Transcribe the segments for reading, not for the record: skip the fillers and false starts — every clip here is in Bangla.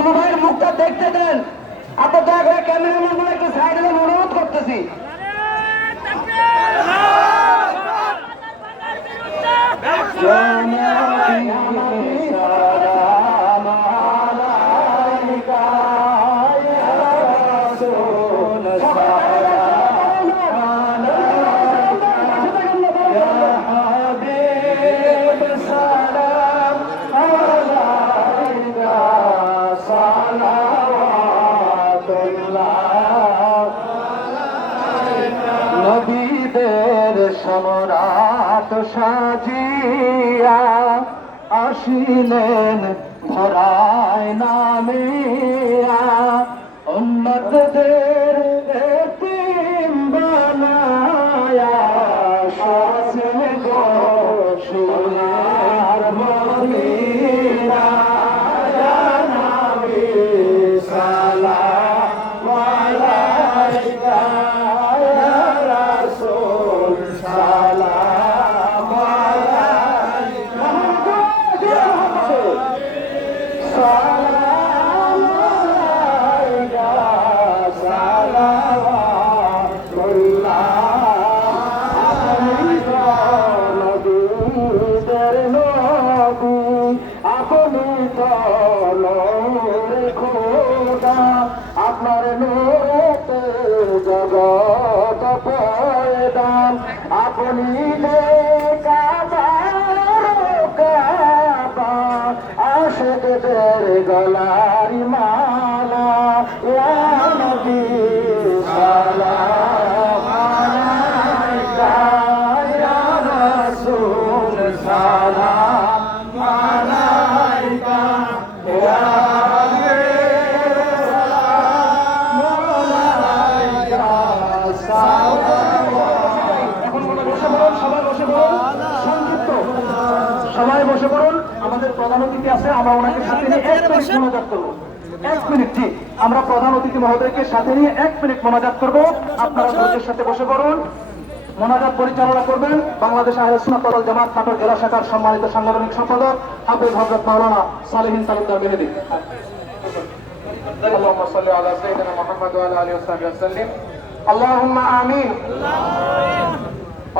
দুলু ভাইয়ের মুখটা দেখতে দেন। আপনার দয়া করে ক্যামেরাম্যান গুলো একটু সাইডে অনুরোধ করতেছি। নবীদের সম্রাট সাজিয়া আসিলেন ধরায় নামিয়া, উম্মতদের এতিম বানায়া শাসন গো সোনার মদিনা। ইয়া নবী সালাম আলাইকা, আপনার নূরে জগৎ পয়দা, আপনি যে কাবা আশিকদের গলার মালা। ইয়া নবী সালাম আলাইকা, ইয়া রাসূল সালাম আলাইকা, ইয়া সবাই বসে পড়ুন। আমাদের প্রধান অতিথি আছে, আমরা ওনাকে সাথে নিয়ে 1 মিনিট মোনাজাত করবো। 1 মিনিট, জি, আমরা প্রধান অতিথি মহোদয়কে সাথে নিয়ে 1 মিনিট মোনাজাত করবো। আপনারা ধৈর্যের সাথে বসে পড়ুন। মোনাজাত পরিচালনা করবেন বাংলাদেশ আহলে সুন্নাত ওয়াল জামাত নাটোর জেলা শাখার সম্মানিত সাংগঠনিক সম্পাদক হাফেজ হযরত মাওলানা সালেহীন তালুকদার মেহেদী। আল্লাহুম্মা সাল্লি আলা সাইয়্যিদিনা মুহাম্মদ ওয়া আলা আলিহি ওয়া সাহবিহি ওয়াসাল্লিম। আল্লাহুম্মা আমিন।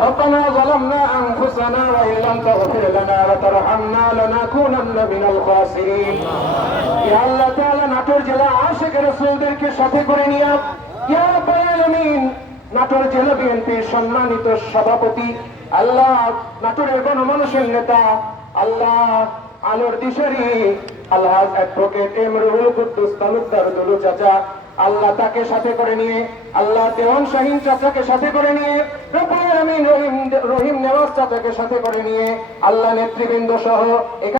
ربنا ظلمنا أنفسنا وإن لم تغفر لنا وترحمنا لنكونن من الخاسرين। يا الله تعالى নাটোর জেলা আশিক রাসূলদেরকে সাথে করে নিয়ে ইয়া রাব্বুল আলামিন নাটোর জেলা বিএনপির সম্মানিত সভাপতি, আল্লাহ নাটোরের গণমানুষের নেতা, আল্লাহ আলোর দিশারি আলহাজ অ্যাডভোকেট এম রুহুল কুদ্দুস তালুকদার দুলু চাচা, আল্লাহ তাকে সাথে করে নিয়ে, আল্লাহ দেওয়ান শাহীন চাচাকে সাথে করে নিয়ে, রব্বুল আলামিন রহিম নেওয়াজ চাচাকে সাথে করে নিয়ে, আল্লাহ নেতৃবৃন্দ সহ